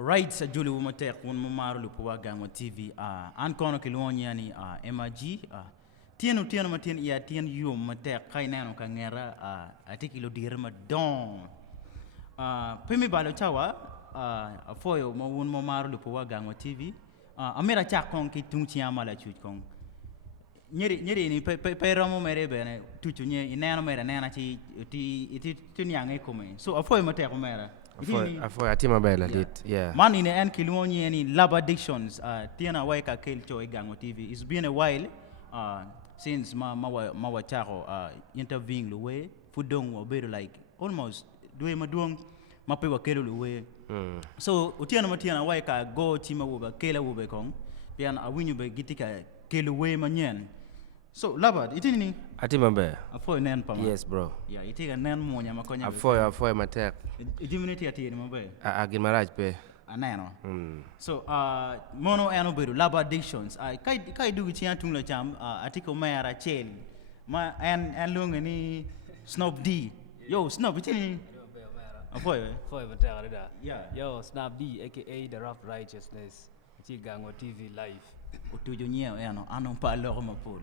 Right sa Juli Wumatek kun mamaru lupuwa gango TV an kono kilwon yani MG tieno matien ya tien yu matek kai nano ka ngera atikilo dirma don pemi balo chawa foyo mo won mamaru lupuwa gango TV amira chak kon ki tungchia mala chuch kon nyeri ni pe ramo mere bene tuchu nye ineno mere nena chi ti tunyange kome so afoyo matek mera Afoy atima bela dit yeah man in en kilwoni any Labert Dickson tiena waika kel cho gango TV it's been a while since ma charo interviewing the way fudong wo better like almost do ma duong ma pe wa kelo the way so utiana waika go tima wo ba kela wo be kong pian awinyu be gitika kelo we manyen so Labert itini atima be afoy nen pa yes bro yeah itika nen mo nya makonya afoy matek diminity ati mo be agin maraj pe anano so mono eno beru Labert Dickson kai du chi antung la jam atiko mera chel ma en lunga ni Snob D yo Snob itini afoy matek da yeah yo Snob D aka the rough righteousness chi gango TV live utujo nyeo eno anon pa lo mo pol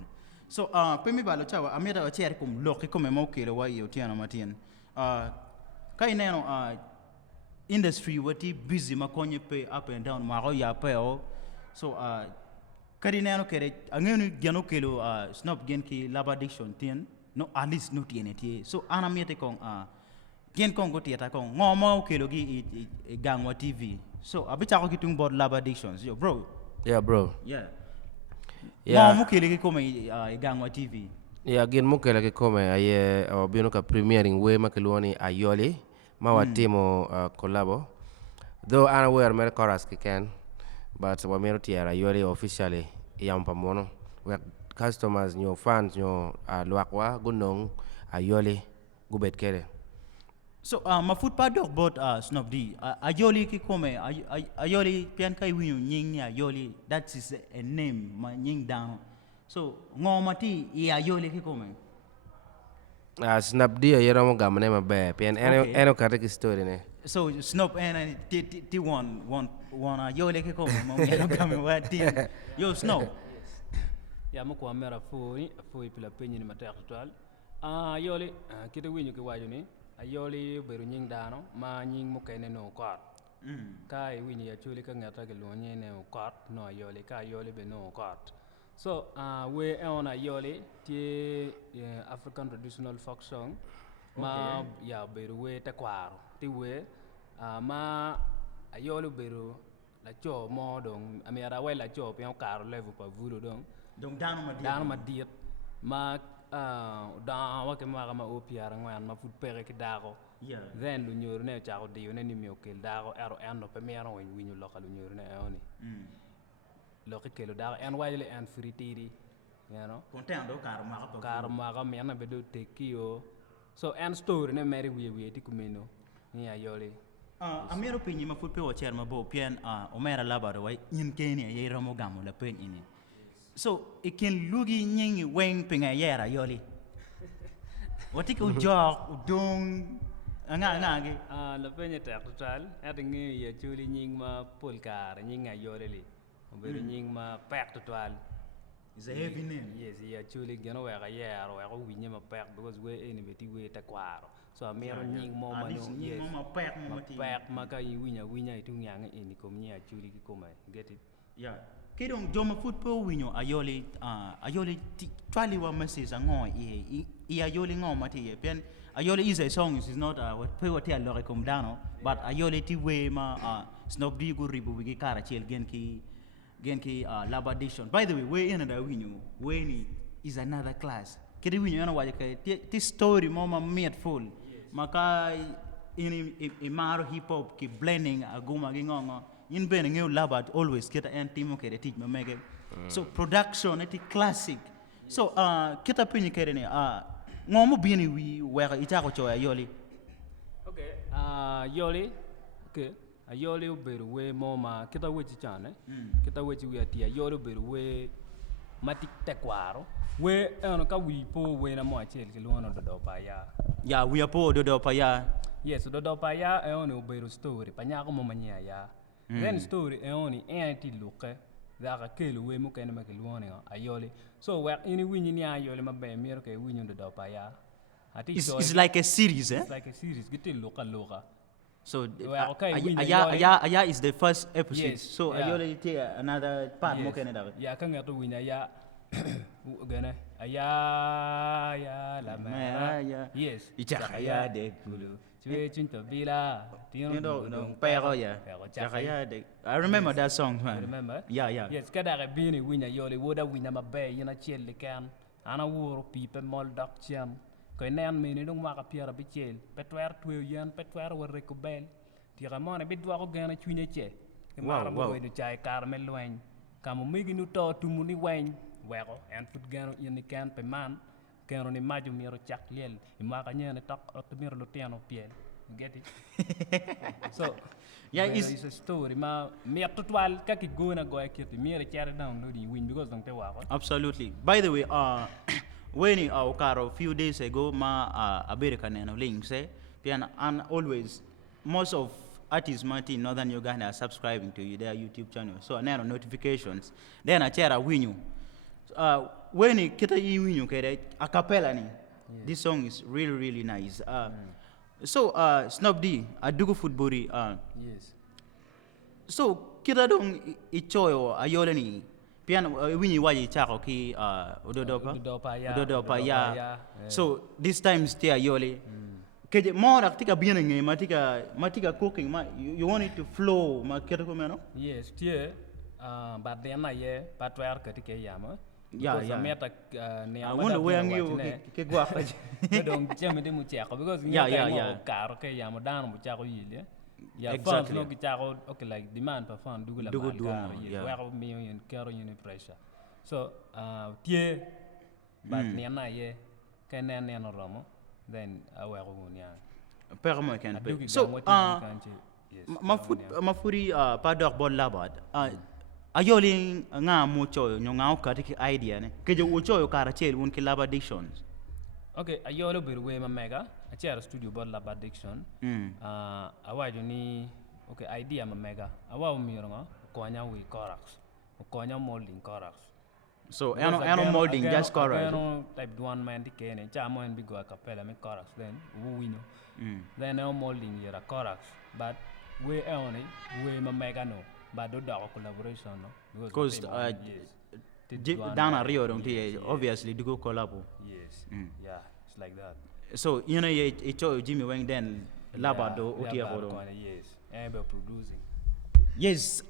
so pemi balo chawa amira wa cher kum loki come mo kele wa yo tiana matien kai neno industry wati busy makonye pe up and down maro ya peo so kadi neno kere angenu geno kelo Snob gen ki Labert Dickson tien no at least no tiene tie so ana miete kon gen kon go tieta kon ngomo kelo gi gangwa TV so abicha ko kitung board Labert Dickson yo bro yeah bro yeah yeah mo kele ki come gangwa TV yeah gen mukele ke come aye obino ka premiering we makelwoni Ayoli ma timo collabo though unaware mer chorus ken but wa mero tiara Ayoli officially yampa mono we customers nyo fans nyo luakwa gunong Ayoli gubet kere so ma football dog bot Snob D Ayoli ki come Ayoli pian kai winu nying Ayoli that is a name ma nying down so ngomati Ayoli ki come Snob D yero mo gamane mabe pian eno karte ki story ne so Snob and ti one Ayoli ki come mo yero game wa ti yo Snob ya mo ko mera foi pila penyi ni matek total Ayoli kite winyu ki waju ni Ayoli beru nying dano ma nying mo kene no kot kai winyi ya chuli ka ngata ke lo nye ne kot no Ayoli ka Ayoli be no kot so we on Ayoli ti African traditional folk song ma ya beru we te kwaro ti we ma Ayoli beru la cho mo dong amira we la cho pian karo level pa vulo dong dano ma diet ma da wa ke ma opiara ngwan ma fut pere ki dago yeah then lu nyoru ne chago de yone ni mi okel dago ero endo pe mero wen winyu lokal lu nyoru ne oni lokal kelo dago en wajle en fritiri you know content do kar ma ga mena be do tekio so en story ne meri wiye ti kumeno ni Ayoli amero pinyi ma fut pe o cher ma bo pian omera Labert wai in keni ye ramo gamo la pen ini so it can lugi nyingi weng pinga yera Ayoli wati ko jog dong nga gi la penye tek total et ngi ya chuli nying ma polkar nying Ayoli li oberu nying ma pek total is a heavy name yes ya chuli geno wa ga yero wa go winya ma pek because we eni beti we ta kwaro so amero nying mo ma no yes mo ma pek ma ka winya itu nyang eni kom nya chuli ki komai get it yeah kedong joma football winyo Ayoli twali wa message ngo Ayoli ngo mati pen Ayoli is a song is not what pe what ya lore kom dano but Ayoli ti we ma Snob D go ribu wi kara chel gen ki Labert Dickson by the way we in da winyo we ni is another class kedi winyo na waje ti story mo ma meet full makai in maro hip hop ki blending aguma gi ngongo in ben ngeu Labert always kita en timo kere teach me mege so production it classic so kita pinyi kere ni ngomo bini wi wera ita ko cho Ayoli okay Ayoli okay Ayoli beru we moma kita wechi chane kita wechi we ati Ayoli beru we matik tekwaro we eno ka wi po we na mo achel ke luono do pa ya we are po do pa ya yes do pa ya eno beru story pa nya ko mo manya ya then story e oni anti luke da ka kelu we mu ken ma ke luone Ayoli so we ini winyi ni Ayoli mabe miro ke winyi ndo do pa ya ati It's like a series, eh? it's like a series get loka So Well, okay, we know Aya is the first episode. Yes, So yeah. Ayoli take another part mo kene daw. ya kan ngato winya ya gana aya ya la mera ya. yes Ichakaya de kulu. Cue cinta bila You know, pero ya. Ichakaya de. I remember that song, man. Remember? Yeah, yeah. Yes, kada ka bini winya Ayoli woda winya mabe yana chelle kan ana wuro pipe mol dak chiam ko nen mini dum maka piara bi chel petwer tuyo yan petwer warre ko bel tira mona bidwa ko gana chunya che Wow, wow. do chai carmel wen kamu migi nu to tumuni wen wego en put gano yeni kan pe man kero ni maju miro chak liel imaka nyene tak otmiro lo tiano piel you get it so Yeah, it's a story ma mir tutwal kaki gona go akirti miro chare download win because don't te wako Absolutely. By the way, when a few days ago, American links, and always most of artists in northern Uganda are subscribing to their YouTube channel. So now notifications. Then I share a win. When it kita win you a cappella ni. This song is really really nice. So Snob D, a dugo football. yes So kita dong ichoyo Ayoli ni. Pian winyi waji chako ki Udodopa ya. So this time stay Ayoli. Keje more aktika bienenge matika cooking you want it to flow ma kero ko meno? yes tie but then na ye patwer katike yama Yeah, yeah. meta ni I wonder where you ke gwa pa. dong cheme de mu chako because Yeah. karo ke yama dan mu chako yile ya Exactly. fans no ki chako okay like demand per fan dugula Dugu man dugu karo mo, yes yeah. where me yin karo yin pressure so tie but ni na ye kenen ne no romo then awe ko nya Pero mo can pay. adugi So yes mafuri padok bol labad. Ayoli nga mo choyo nyo nga ka tiki idea ne. Keje wo choyo kara chel won ki laba dictions. okay Ayoli bir we ma mega a chair studio bol la addiction awajo ni okay idea ma mega awa mi ronga ko nya wi corax ko nya molding corax So ano molding just chorus. ano type one man di kene cha mo en bigo a capella me corax then we know then no molding yera corax but we only we ma mega no but do da collaboration no Because down a Rio don't obviously do go collabo. yes yeah it's like that So you know you choyo Jimmy Wang then labado utia horo. yes and be producing Yes,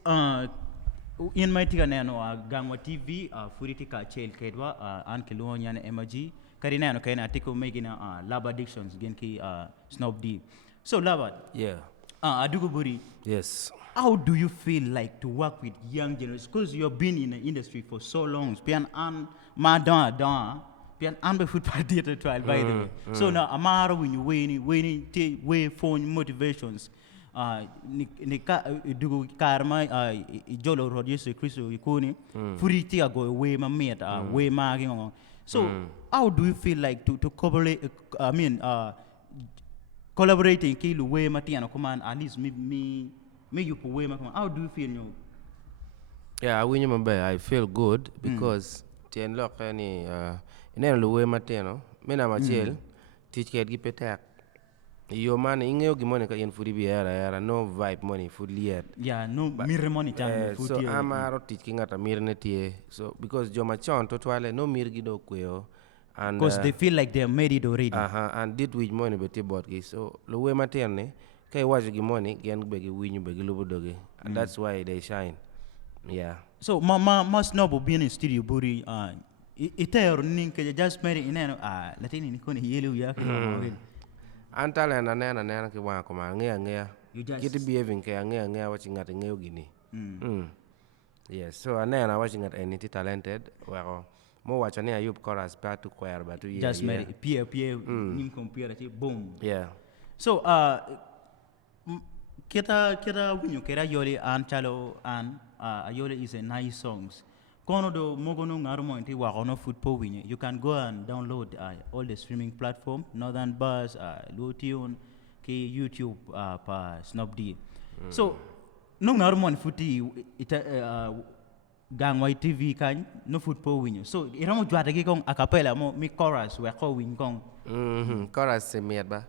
in my tiga nano gangwa TV furiti ka chel kedwa an kilon yan MG karina no kaina tiko megina lab addictions genki Snob D. So Labert, Yeah. adugo buri, Yes. how do you feel like to work with young generation? Because you've been in the industry for so long. Pian an madan pian an be football theater trial by the way. So now amara when you winning te way phone motivations. Ni ka dugu karma jolo rodyeso Kristo ikuni furiti ago we ma met we ma gingo. So how do you feel like to collaborate collaborating kilu we ma tiano command at least me you po we ma how do you feel you? Yeah, I feel good because tien lock any in the way mateno mena machel teach kid gi petak yo man ingeo gi money ka yen fudi bi era no vibe money food liet Yeah, no mirror money time so amaro teach ki ngata mir ne tie so because jo machon to twale no mir gi do kweo and because they feel like they're made it already. and did with money beti bot gi so lo we matene kay watch gi money gen be gi winyu be gi lubo doge and that's why they shine. Yeah. So ma Snob being in studio buri ite ning ke just made in latini ni koni yelu ya Antala na nena ki wa ko ma nge You just- kiti behaving ke nge watching at nge gini. Yes, so nena watching at any talented well mo watch ani ayub chorus back to choir but to just made it peer ning compare boom. Yeah. So kita winyo kera Ayoli an chalo an Ayoli is a nice songs. Kono do mogono ngarumo inti wa kono football winyo. You can go and download all the streaming platform Northern Buzz, Lutune, ki YouTube pa Snob D. So no normal footy ita gangway TV kan no football winyo. So iramo juata ki kong acapella mo mi chorus we ko win kong. Chorus se miat ba.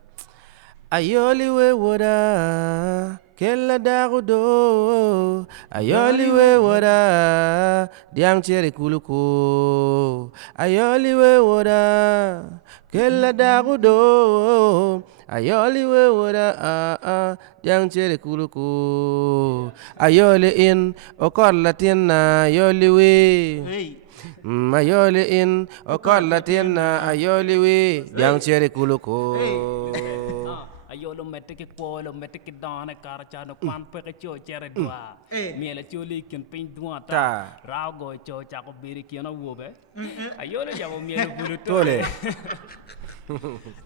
Ayoli we woda kella dagudo. Ayoli we woda diang chere kuluko. Ayoli we woda kella dagudo. Ayoli we woda diang chere kuluko. Ayoli in okor latina ayoli we. Hey. Ayoli in okor latina ayoli we diang chere kuluko. Ayolo mette ke kwolo mette ke dana karacha no kwan pe ke cho chere dua miele cho likin pin dua ta raw go cho cha ko biri kiona wobe ayolo ya wo miele bulu tole.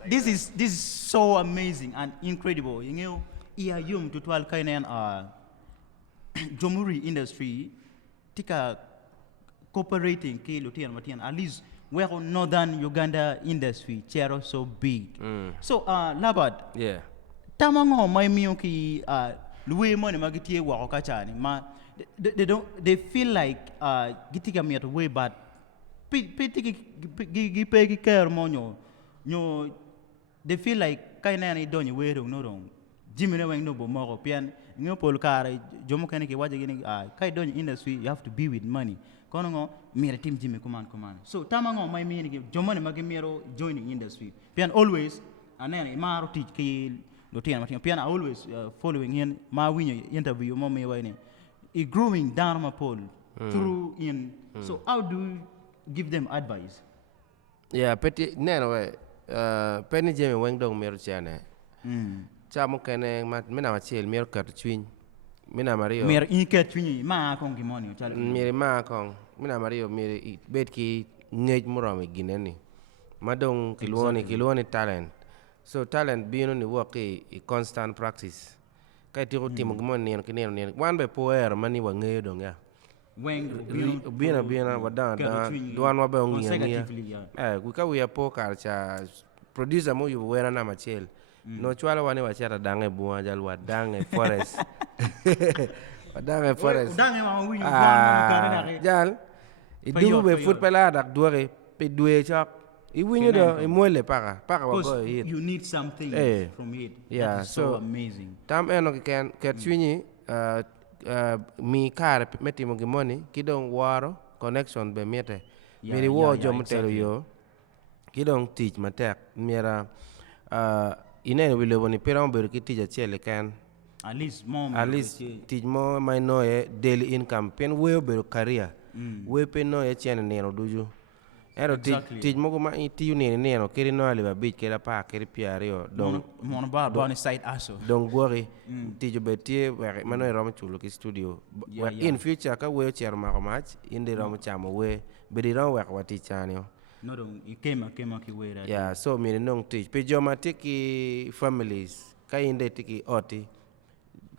This is so amazing and incredible. You know, iya yum to 12 kainan jomuri industry tika cooperating ke lutian matian at least where northern Uganda industry chero so big. So Labert. Yeah. Tamango mai mio ki luwe mo ne magiti wa ka chani ma they feel like gitika mi way but piti gi pe gi care mo nyo they feel like kaina ni donyi we no rong jimi ne weng no bo mo pian ngo pol kare jomo kane ki waje gini kai donyi industry you have to be with money kono ngo mira team jimi command so tamango mai mi ni jomo ne magi miro joining industry pian always anene maro teach ki lotian pian always following in ma winyo interview mo me wayne it growing down my pole through in so how do you give them advice? Yeah, peti neno we penny jemi weng dong mero chane chamo kene mina machil mero kat chwin mina mario Mer inket chwinyi ma kong kimoni chal miri ma kong mina mario miri bet ki ngej murami gineni madong kilwoni talent. So talent being ni work a constant practice. Kai tiro timo gimon ni kineno wan be poer mani wa ngeyo dong ya. weng Bina wadan duan wa be ngia. We ka we po cha producer mo yu wera na machel. No chwala wani wa chata dange buwa jal wa dange forest. Wadange forest. Dange ma wi wa jal idu be foot pelada duore pe duwe chak. Iwinyo do imwele para wa go hit. You need something from it. Yeah, that is so amazing. Tam eno ken swinyi mi kare meti mo gimoni kidong waro connection be miete. Miri wo jo motelo yo kidong teach matek mira inene wile woni pera mbero ki teach achele kan At least teach mo my no daily income pen we bero career. We pen no chene neno duju. Ero teach mo ma ti neno kiri no ali ba bit kera pa kiri piario don mon ba bon side aso don gori teach be tie we mano ro chulo ki studio in future ka we chair ma match indi ro chamo we be di ro we wa teach anio no don ikema ki we that yeah so mi no teach pe joma tiki families ka inde tiki oti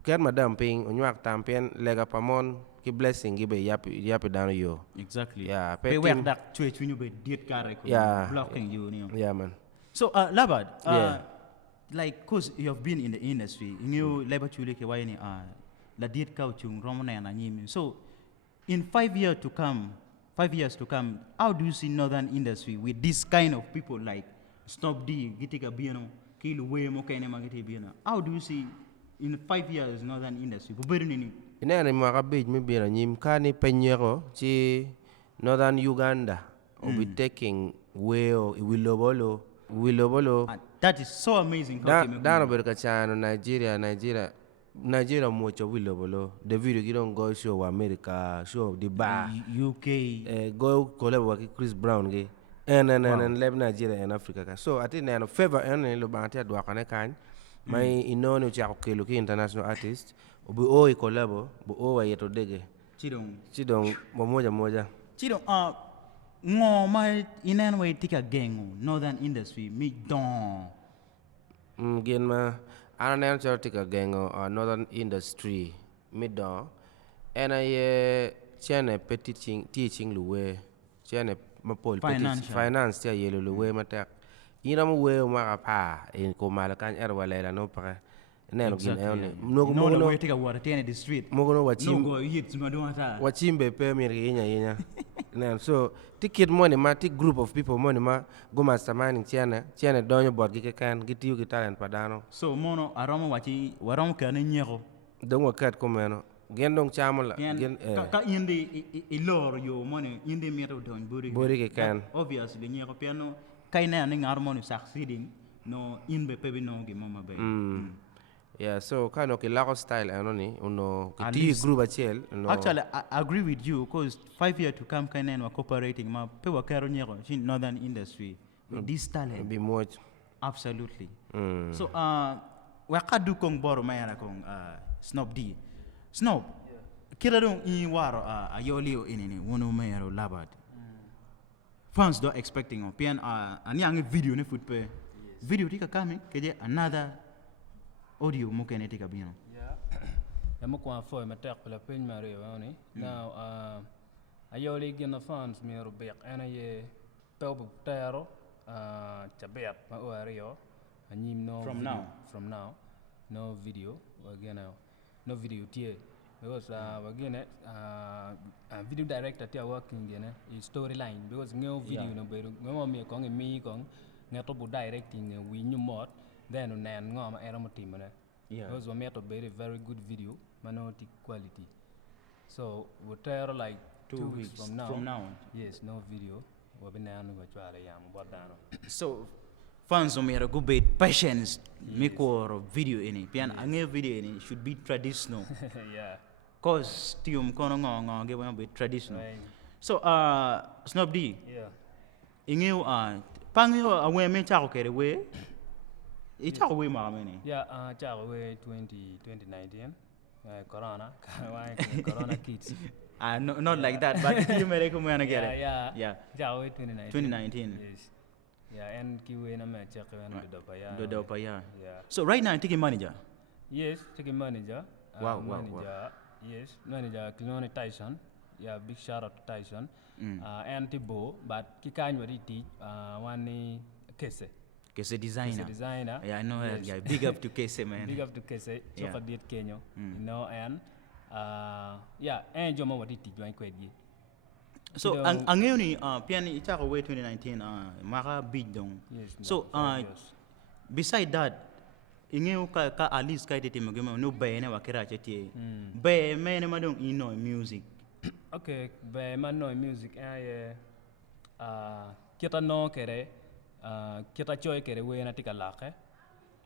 ker madam ping onyak tampen lega pamon ki blessing gibe yapi down yo exactly yeah pe we that chwe chunyu be diet kare ko blocking you yeah man. So Labert like cause you have been in the industry you labor chule ke wayne la diet ka chung romana na nyimi so in 5 years to come how do you see northern industry with this kind of people like Snob gitika bieno kilu we mo kayne magite bieno how do you see in 5 years northern industry bo beru ni inene mwaka bij mi bira nyim kani penyero chi northern Uganda will be taking weo wilobolo that is so amazing dano berka chano Nigeria mucho wilobolo the video you don't go show America show the bar UK go collab with Chris Brown ge and leb Nigeria and Africa so I think no favor and lo bantia do akane kan mai inone cha kokelo ki international artist obi o collabo bo o wa yeto dege chidong moja chidong ngo mai inen way tika gengo northern industry mi don gen ma ana nen tika gengo northern industry mi don ena ye chene petit teaching luwe chene mapol finance ya yelo luwe matak ina mo we ma pa in ko mala kan erwa lela no pa neno gin Exactly, eoni yeah. mnogo No, mogo we take a water in the street. mogo no No wachim go hit madonata. wachimbe pe mir yinya yinya nen so ticket money ma ti group of people money ma go masterminding chiane donyo bot gi kan gitiyo gi talent padano So mono aromo waromo kane nyego. don wakat komeno gen dong chamola gen Ka indi ilor yo money indi mieto don buri. Buri ke kan. Obviously nyego piano kaina ni ngar money succeeding no inbe pebi no gi mama bay. yeah so kind of lago style anoni uno At kiti least- group achiel no Actually, I agree with you because 5 years to come, Kainan were cooperating. Ma pe wa karo nyero in northern industry with this talent. be much Absolutely. So, wa kadu kong boro mayana kong Snob D. Snob, kira dong in waro Ayoli o inini wono mayaro Labert. Fans don't expecting on pian anyang video ne foot pe. Video tika kami keje another audio mo kene tika bino. Ya mo kwa foi ma tek pela pin ma re woni. Now Ayoli gina fans mi ro bek ana ye pelbu tero chabet ma o rio anyim no From video. now? From now no video again no video tie because again video director tia working gene is storyline because no video Yeah. no beru ngom mi ko ngi ko ngato bu directing we nyumot then nan ngom era mo timane. Yeah. Because we made a very good video, minority quality. So we tell like 2 weeks from now. Yes, no video. We be now we try to So fans of me are good bit patience make or video in it. Pian ange video in it should be traditional. yeah. Cause tium kono ngo give one bit traditional. Right. So Snob D, Yeah. inge pangyo awe me chako kere we. I chako we ma mene. Yeah, chao we 2019. Corona. Corona kids. Not like that, but you may come and get it. Yeah. Chao we 2019. 2019. Yes. Yeah, and kiwe na me check when Do do pa yeah. Yeah. So right now I'm taking manager. Yes, taking manager. Wow. Manager. Yes, manager Cleone Tyson. Yeah, big shout out to Tyson. And Tibo, but Kikan wari teach one Kese. Kese designer. Kese designer. Yeah, I know that Yes. guy. Big up to Kese, man. Big up to Kese. Yeah. Choka diet Kenya. You know, and yeah, and Joma wari teach one kwedi. So Kiddo- ang ngayon ni pian itako way 2019 maka big dong. Yes. So beside that ingeo ka at least kay titi magemo no bay na wakira cheti. Bay me na madong ino music. Okay, be man no music kita no kere kita choy kere we na tika lake.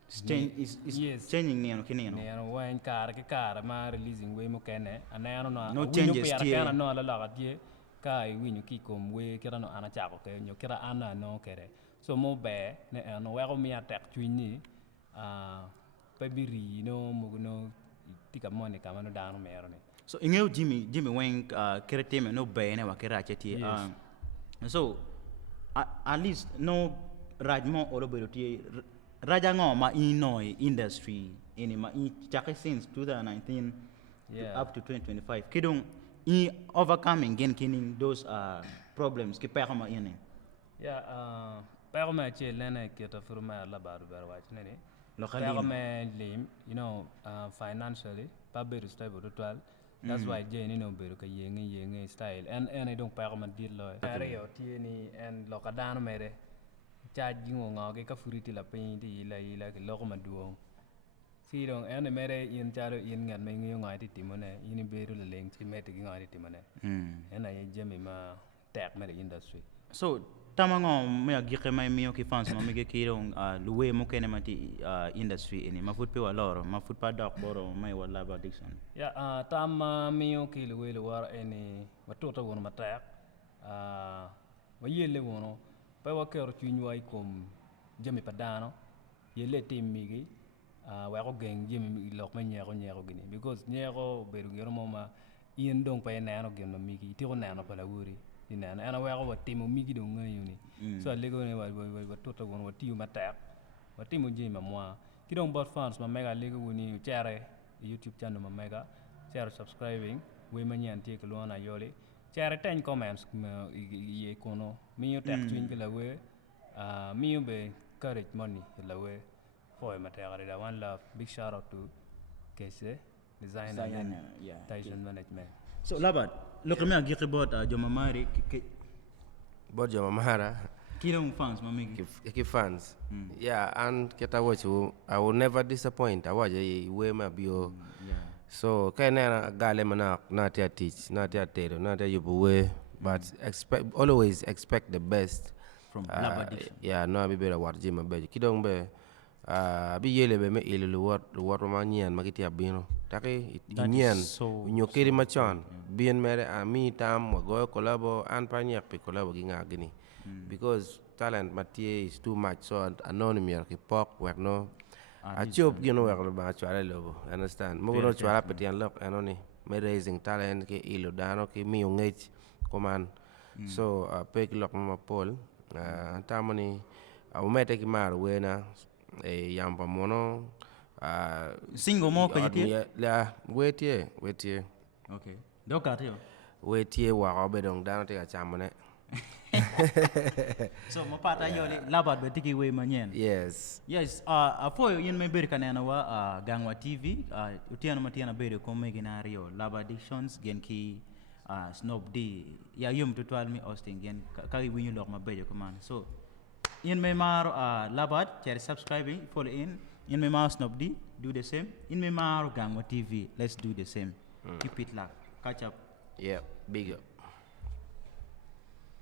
Is Yes. changing ni ano kini ano. Ne ano wen kar ke kar ma releasing we mo kene ana ano no No winyo changes pe tie. kana no la la tie kai winyo ki kom we kira no ana chako ke nyo kira ana no kere so mo be ne ano we ko mi atek twini pe biri no mo no tika money kama no dano mero ne. So ingeo Jimmy Wang kira tema no bay na wakira cheti. Yes. So at least no rajmo olo beruti raja ngo ma ino industry ini ma i chake since 2019 Yeah. up to 2025 kidong i overcoming gen kining those problems ki perma ini Yeah, pero me che lene kita firma la baru baru watch ne. locally Pero me lim, you know, financially, pa beru stable total. That's why Jane no beru ka yengi style. And I don't pay me deal lo. Pero yo tieni and lokadano mere. Charge ngo ngage ka furiti la pin di ila ke loko maduong. Si dong and mere in charo in ngan me ngi ngai ti timone ini beru le leng ti mete gi ngai ti timone. And I jemi ma tag mere industry. so tamango me agike mai mio ki fans ma mege kirong luwe mo kene mati industry ini ma foot pe wa loro ma foot pa dok boro mai wala ba Dickson Ya, tam mio ki luwe luar ini watota wono matak. Wa yele wono pa wa kero chunwai kom jami padano. Yele timigi wa ko geng jami lok ma nyero gini because nyero beru gero moma ien dong pa nano geno migi ti ko nano pala wuri. Dinana ana wa ko timo migi dong ngayuni. So lego ne wa tota wono wa tiu matak. Wa timo jami mwa. Kidong bot fans ma mega lego woni chare YouTube channel ma mega share subscribing we manyan tie ko lona Ayoli share 10 comments ye kono mi yo tek twin la we mi yo be courage money la we for material. One love. Big shout out to Kese, design Designer, and yeah, Tyson management. So Labert, look at me agik about Joma Mari Bojo Mamara. kilong fans mamigi. Ki fans. Yeah, and kita watch I will never disappoint. I watch we ma bio. Yeah. So kaya gale mana not ya teach, not ya tell, not ya you but always expect the best From Labert Dickson. Yeah, no be better what Jim be. Kidong be bi yele be me ilu luwat ma nyen makiti abino. Taki That is nyen so- nyo kiri machon. Bien mere ami tam go collabo and panyak pe collabo ginga gini. Because talent matie is too much so anonymous ki pok work no. I job you know work ba chwala lobo. Understand? Mo no chwala petian lok anoni. Me raising talent ki ilo dano ki mi ngech command. So pe lok ma pol tamani umete ki mar wena e yamba mono Single mo kaya la wait here Okay. Doka tiyo. wait here wa be dong dano te ka chamane. So mapata Ayoli Labert betiki we manyen. Yes. Yes, for yin may beri kanena wa Gangwa TV, utiano matiana beri kome ginario Labert Dictions genki Snob D. Ya yum tutual mi Austin gen kagi winyo lok mabejo kuman. So yin may maro Labert, share subscribing, follow in. Yin may maro Snob D, do the same. Yin may maro Gangwa TV, let's do the same. Keep it locked. Catch up. Yeah, big up.